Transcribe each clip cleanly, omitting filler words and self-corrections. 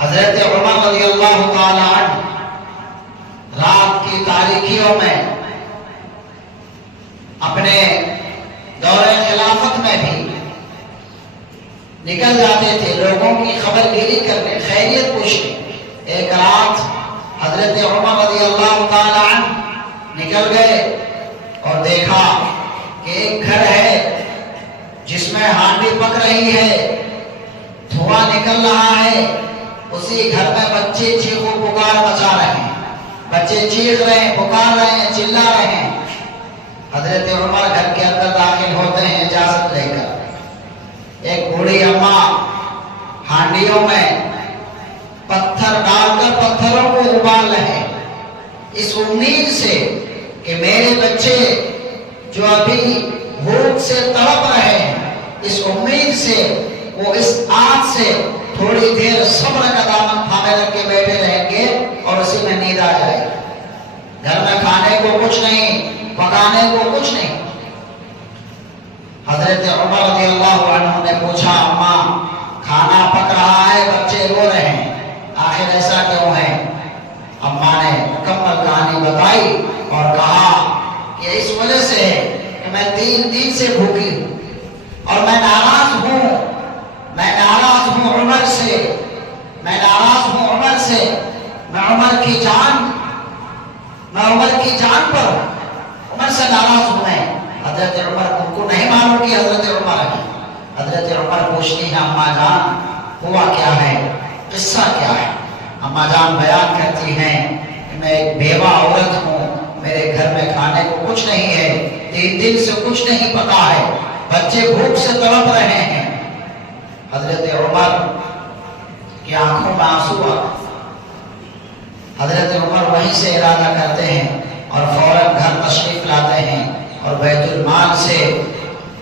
حضرت عمر رضی اللہ تعالی عنہ رات کی تاریکیوں میں اپنے دور خلافت میں بھی نکل جاتے تھے لوگوں کی خبر گیری کرنے، خیریت پوچھنے۔ ایک رات حضرت عمر رضی اللہ تعالی عنہ نکل گئے اور دیکھا کہ ایک گھر ہے جس میں ہانڈی پک رہی ہے، دھواں نکل رہا ہے، اسی گھر میں بچے چیخ و پکار مچا رہے ہیں، بچے چیخ رہے ہیں، پکار رہے ہیں، چلا رہے ہیں۔ حضرت عمر گھر کے اندر داخل ہوتے ہیں اجازت لے کر۔ ایک بوڑھی اماں ہانڈیوں میں پتھر ڈال کر پتھروں کو ابال رہے ہیں، اس امید سے کہ میرے بچے جو ابھی بھوک سے تڑپ رہے ہیں، اس امید سے وہ اس آگ سے تھوڑی دیر صبر کا دامن تھامے رکھ کے بیٹھے رہیں گے اور اسی میں نیند آ جائے گی۔ گھر میں کھانے کو کچھ نہیں، پکانے کو کچھ نہیں۔ حضرت عمر رضی اللہ عنہ نے پوچھا، اماں کھانا پک رہا ہے، بچے رو رہے ہیں، آخر ایسا کیوں ہے؟ اماں نے مکمل کہانی بتائی اور کہا کہ اس وجہ سے ہے کہ میں 3 دن سے بھوکی ہوں اور میں ناراض ہوں عمر سے، میں ناراض ہوں عمر سے، میں عمر کی جان پر ہوں، عمر سے ناراض ہوں میں۔ حضرت عمر کو نہیں معلوم کہ حضرت عمر ہے۔ حضرت عمر پوچھتی ہیں، اماں جان ہوا کیا ہے، قصہ کیا ہے؟ اماں جان بیان کرتی ہیں کہ میں ایک بیوہ عورت ہوں، میرے گھر میں کھانے کو کچھ نہیں ہے، 3 دن سے کچھ نہیں پکا ہے، بچے بھوک سے تڑپ رہے ہیں۔ حضرت عمر کی آنکھوں میں آنسو آ گئے۔ حضرت عمر وہیں سے ارادہ کرتے ہیں اور فوراً گھر تشریف لاتے ہیں اور بیت المال سے،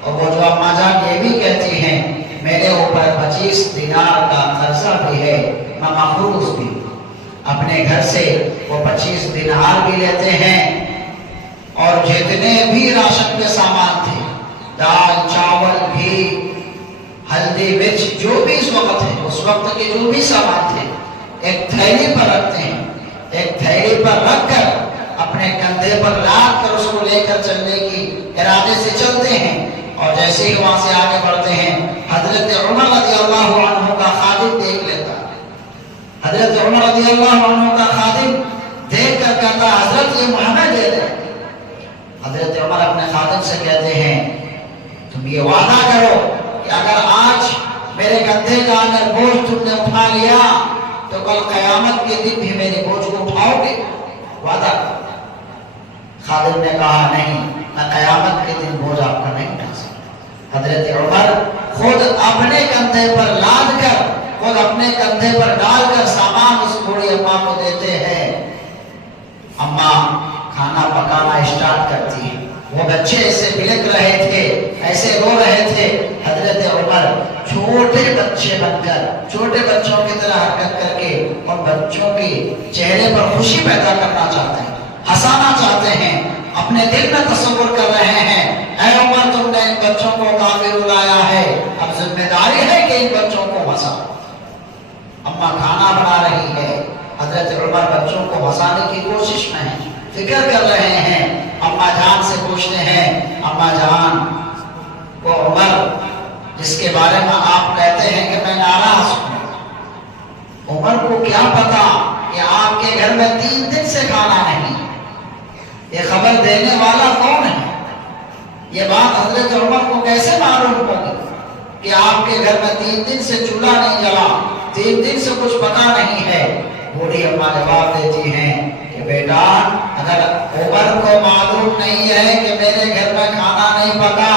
اور وہ جو اماں جان یہ بھی کہتی ہیں میرے اوپر 25 دینار کا قرضہ بھی ہے، میں محفوظ بھی، اپنے گھر سے وہ 25 دینار بھی لیتے ہیں اور جتنے بھی راشن کے سامان تھے، دال چاول گھی ہلدی مرچ جو بھی اس وقت کے جو بھی سامان تھے، ایک تھیلی پر رکھتے ہیں، ایک تھیلی پر رکھ کر اپنے کندھے پر لاد کر اس کو لے کر چلنے کی ارادے سے چلتے ہیں، اور جیسے ہی وہاں سے آگے بڑھتے ہیں حضرت عمر رضی اللہ عنہ کا خادم دیکھ لیتا ہے۔ حضرت عمر رضی اللہ عنہ کا خادم دیکھ کر کہتا، حضرت یہ محمد دے دے۔ حضرت عمر اپنے خادم سے کہتے ہیں، تم یہ وعدہ کرو کہ اگر آج میرے کندھے کا اگر بوجھ تم نے اٹھا لیا تو کل قیامت کے دن بھی میرے بوجھ کو اٹھاؤ گے، وعدہ کرو۔ خادم نے کہا، نہیں، میں قیامت کے دن بوجھ آپ کا نہیں اٹھا سکتا۔ حضرت عمر خود اپنے کندھے پر لاد کر، خود اپنے کندھے پر ڈال کر سامان اس بوڑھی اماں کو دیتے ہیں۔ اماں کھانا پکانا اسٹارٹ کرتی ہے، وہ بچے ایسے بلک رہے تھے، ایسے رو رہے تھے۔ حضرت عمر چھوٹے بچے بن کر، چھوٹے بچوں کی طرح حرکت کر کے اور بچوں کے چہرے پر خوشی پیدا کرنا چاہتے ہیں، ہنسانا چاہتے ہیں، اپنے دل میں تصور کر رہے ہیں، اے عمر تم نے ان بچوں کو کافر بلایا ہے، اب ذمہ داری ہے کہ ان بچوں کو ہنساؤ۔ اماں کھانا بنا رہی ہے، حضرت عمر بچوں کو ہنسانے کی کوشش میں ہیں، فکر کر رہے ہیں۔ اماں جان سے پوچھتے ہیں، اماں جان وہ عمر جس کے بارے میں آپ کہتے ہیں کہ میں ناراض ہوں، عمر کو کیا پتا کہ آپ کے گھر میں 3 دن سے کھانا نہیں؟ یہ خبر دینے والا کون ہے؟ یہ بات حضرت عمر کو کیسے معلوم ہوگی کہ آپ کے گھر میں 3 دن سے چولہا نہیں جلا، 3 دن سے کچھ پکا نہیں ہے؟ بوڑھی اماں جواب دیتی ہیں کہ بیٹا، اگر عمر کو معلوم نہیں ہے کہ میرے گھر میں کھانا نہیں پکا،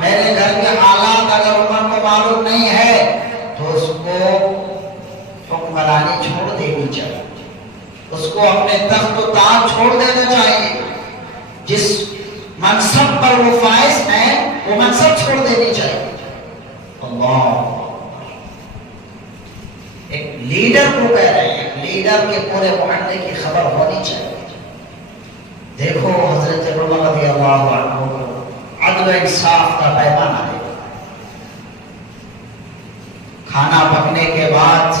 میرے گھر کے حالات اگر عمر کو معلوم نہیں ہے تو اس کو حکمرانی چھوڑ دینی چاہیے، اس کو اپنے تخت و تاج چھوڑ دینا چاہیے، جس منصب پر وہ فائز ہیں وہ منصب چھوڑ دینی چاہیے۔ اللہ، ایک لیڈر کو کہہ رہے ہیں، ایک لیڈر کے پورے محلے کی خبر ہونی چاہیے۔ دیکھو حضرت عمر رضی اللہ عنہ کو عدل و انصاف کا پیمانہ ہے۔ کھانا پکنے کے بعد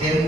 3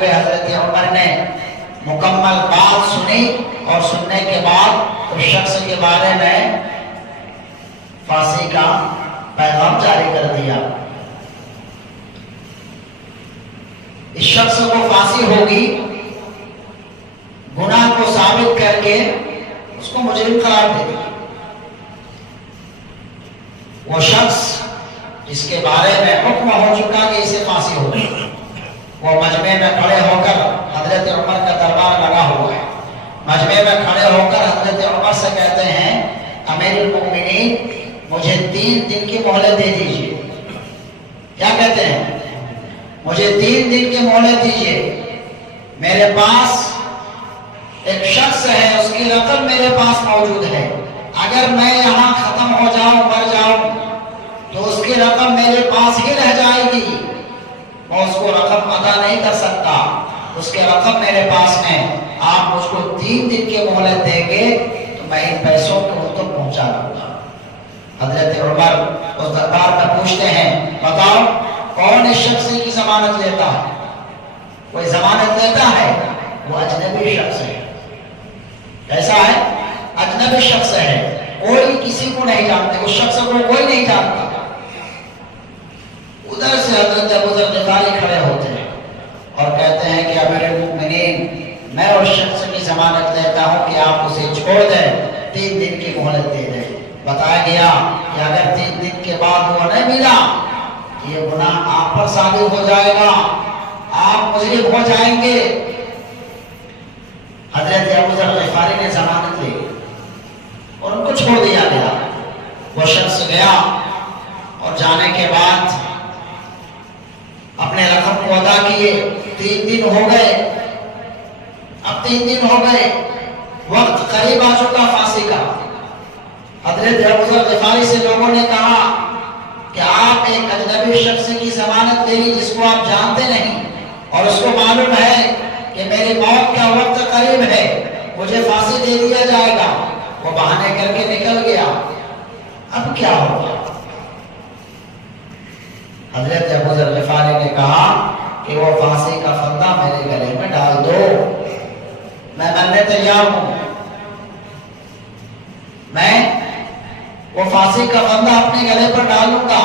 ہوئے حضرت عمر نے مکمل بات سنی اور سننے کے بعد اس شخص کے بارے میں پھانسی کا پیغام جاری کر دیا. اس شخص کو پھانسی ہوگی گناہ کو ثابت کر کے اس کو مجرم قرار دے دیا. وہ شخص جس کے بارے میں حکم ہو چکا کہ اسے پھانسی ہوگی، وہ مجمع میں کھڑے ہو کر حضرت عمر کا دربار لگا ہوا ہے. مجمع میں کھڑے ہو کر حضرت عمر سے کہتے ہیں امیر المؤمنین مجھے 3 دن کی مہلت دے دیجیے. کیا کہتے ہیں؟ مجھے 3 دن کی مہلت دیجیے. میرے پاس ایک شخص ہے، اس کی رقم میرے پاس موجود ہے. اگر میں یہاں ختم ہو جاؤں، مر جاؤں تو اس کی رقم میرے پاس ہی رہ جائے گی. میں اس کو رقم ادا نہیں کر سکتا. اس کے رقم میرے پاس ہے. آپ مجھ کو 3 دن کی مہلت دیں گے تو میں ان پیسوں کو ان تک پہنچا دوں گا. حضرت عمر اس دربار میں پوچھتے ہیں بتاؤ کون اس شخص کی ضمانت لیتا ہے؟ کوئی ضمانت لیتا ہے؟ وہ اجنبی شخص ہے. کیسا ہے؟ اجنبی شخص ہے. کوئی کسی کو نہیں جانتے، اس شخص کو کوئی نہیں جانتا. ادھر سے حضرت ابو ذر غفاری کھڑے ہوتے ہیں اور کہتے ہیں کہ امیر المؤمنین میں اس شخص کی ضمانت لیتا ہوں کہ آپ اسے چھوڑ دیں، 3 دن کی مہلت دے دیں. بتایا گیا کہ اگر 3 دن کے بعد وہ نہیں ملا یہ گناہ آپ پر صادق ہو جائے گا، آپ مجرم ہو جائیں گے. حضرت ابو ذر غفاری نے ضمانت لی اور ان کو چھوڑ دیا گیا. وہ شخص گیا اور جانے کے بعد اپنے رقم کو ادا کیے. 3 دن ہو گئے. اب 3 دن ہو گئے، وقت قریب آ چکا پھانسی کا. حضرت ابو ذر غفاری سے لوگوں نے کہا کہ آپ ایک اجنبی شخص کی ضمانت دے لی جس کو آپ جانتے نہیں اور اس کو معلوم ہے کہ میری موت کا وقت قریب ہے، مجھے پھانسی دے دیا جائے گا. وہ بہانے کر کے نکل گیا. اب کیا ہوگا؟ حضرت ابو ذر غفاری نے کہا کہ وہ پھانسی کا پھندا میرے گلے میں ڈال دو، میں مرنے تیار ہوں. میں وہ پھانسی کا پھندا اپنے گلے پر ڈالوں گا.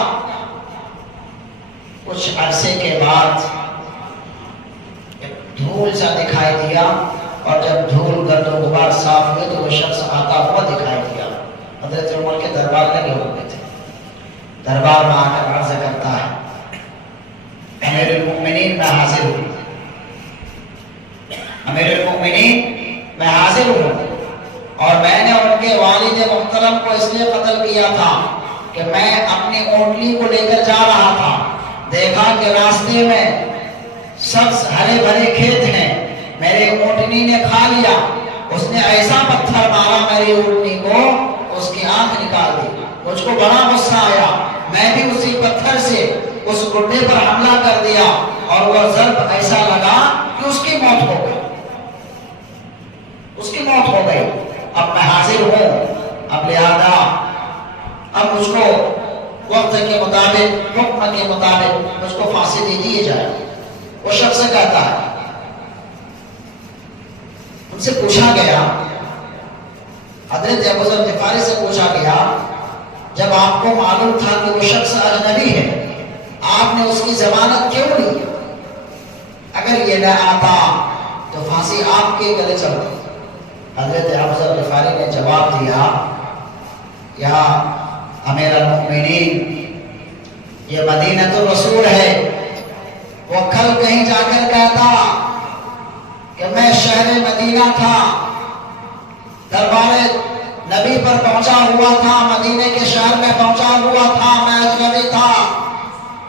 کچھ عرصے کے بعد ایک دھول سا دکھائی دیا اور جب دھول گرد و غبار صاف ہوئے تو وہ شخص آتا ہوا دکھائی دیا. حضرت عمر کے دربار لگے ہوئے تھے. دربار میں آ کر عرض کرتا ہے امیر المؤمنین میں حاضر ہوں. امیر المؤمنین میں حاضر ہوں اور میں نے ان کے والد محترم کو اس لیے قتل کیا تھا کہ میں اپنی اونٹنی کو لے کر جا رہا تھا. دیکھا کہ راستے میں سبز ہرے بھرے کھیت ہیں، میرے اونٹنی نے کھا لیا. اس نے ایسا پتھر مارا میری اونٹنی کو، اس کی آنکھ نکال دی. مجھ کو بڑا غصہ آیا، میں بھی اسی پتھر سے اس گڈے پر حملہ کر دیا اور وہ ضرب ایسا لگا کہ اس کی موت ہو گئی. اس کی موت ہو گئی. اب میں حاضر ہوں، اب لہذا اب مجھ کو وقت کے مطابق، حکم کے مطابق مجھ کو پھانسی دے دی جائے. وہ شخص کہتا ہے ان سے پوچھا گیا، حضرت ابو ذر غفاری سے پوچھا گیا جب آپ کو معلوم تھا کہ وہ شخص اجنبی ہے آپ نے اس کی ضمانت کیوں لی؟ اگر یہ نہ آتا تو پھانسی آپ کے گلے چڑھتی. حضرت ابو ذر غفاری نے جواب دیا یا امیر المؤمنین یہ مدینہ الرسول ہے. وہ کل کہیں جا کر کہتا کہ میں شہر مدینہ تھا، دربار نبی پر پہنچا ہوا تھا، مدینے کے شہر میں پہنچا ہوا تھا، میں اجنبی تھا،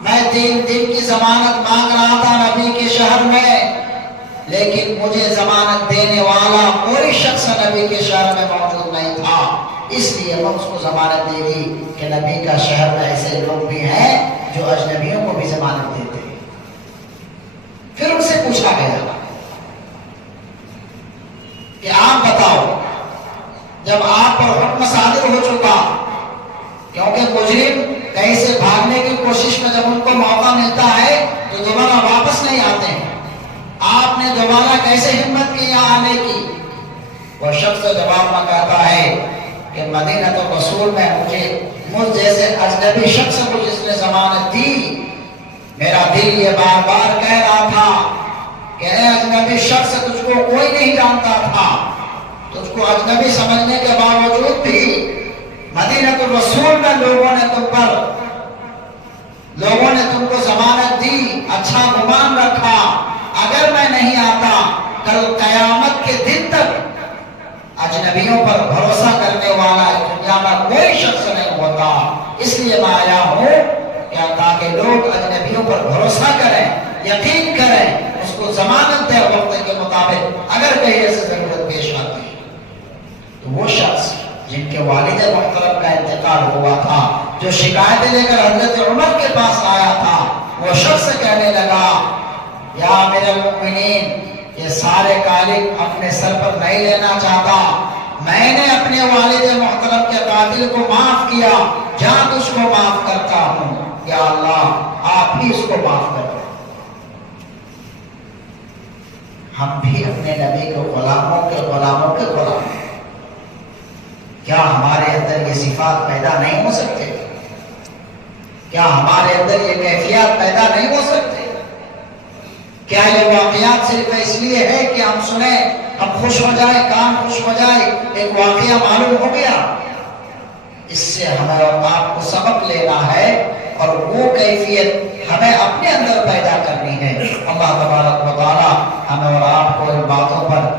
میں 3 دن کی ضمانت مانگ رہا تھا نبی کے شہر میں، لیکن مجھے ضمانت دینے والا کوئی شخص نبی کے شہر میں موجود نہیں تھا، اس لیے میں اس کو ضمانت دے دی کہ نبی کا شہر میں ایسے لوگ بھی ہیں جو اجنبیوں کو بھی ضمانت دیتے ہیں. پھر ان سے پوچھا گیا کہ آپ بتاؤ جب آپ پر حکم صادر ہو چکا، کیونکہ مجرم کہیں سے بھاگنے کی کوشش میں جب ان کو موقع ملتا ہے تو دوبارہ واپس نہیں آتے ہیں، آپ کیسے ہمت کی یہاں آنے کی؟ وہ شخص جواب میں کہتا ہے کہ مدینہ تو رسول میں مجھ جیسے اجنبی شخص کو جس نے ضمانت دی، میرا دل یہ بار بار کہہ رہا تھا کہ اے اجنبی شخص، تجھ کو کوئی نہیں جانتا تھا، تجھ کو اجنبی سمجھنے کے باوجود بھی مدینہ الرسول میں لوگوں نے تم کو ضمانت دی، اچھا گمان رکھا، اگر میں نہیں آتا کل قیامت کے دن تک اجنبیوں پر بھروسہ کرنے والا اس دنیا میں کوئی شخص نہیں ہوتا، اس لیے میں آیا ہوں کیا تاکہ لوگ اجنبیوں پر بھروسہ کریں، یقین کریں، اس کو ضمانت دے وقت کے مطابق اگر کہیں ایسی ضرورت پیش آتی ہے۔ تو وہ شخص جن کے والد محترم کا انتقال ہوا تھا، جو شکایتیں لے کر حضرت عمر کے پاس آیا تھا، وہ شخص کہنے لگا یا امیر المؤمنین، یہ سارے کالک اپنے سر پر نہیں لینا چاہتا، میں نے اپنے والد محترم کے قاتل کو معاف کیا، جان تجھ کو معاف کرتا ہوں، یا اللہ آپ ہی اس کو معاف کر دو۔ ہم بھی اپنے نبی کے غلاموں کے غلام، کیا ہمارے اندر یہ صفات پیدا نہیں ہو سکتے؟ کیا ہمارے اندر یہ کیفیات پیدا نہیں ہو سکتے؟ کیا یہ واقعات صرف اس لیے ہے کہ ہم سنیں، ہم خوش ہو جائیں، کام خوش ہو جائے، ایک واقعہ معلوم ہو گیا؟ اس سے ہمیں اور آپ کو سبق لینا ہے اور وہ کیفیت ہمیں اپنے اندر پیدا کرنی ہے۔ اللہ تبارک و تعالی ہمیں اور آپ کو ان باتوں پر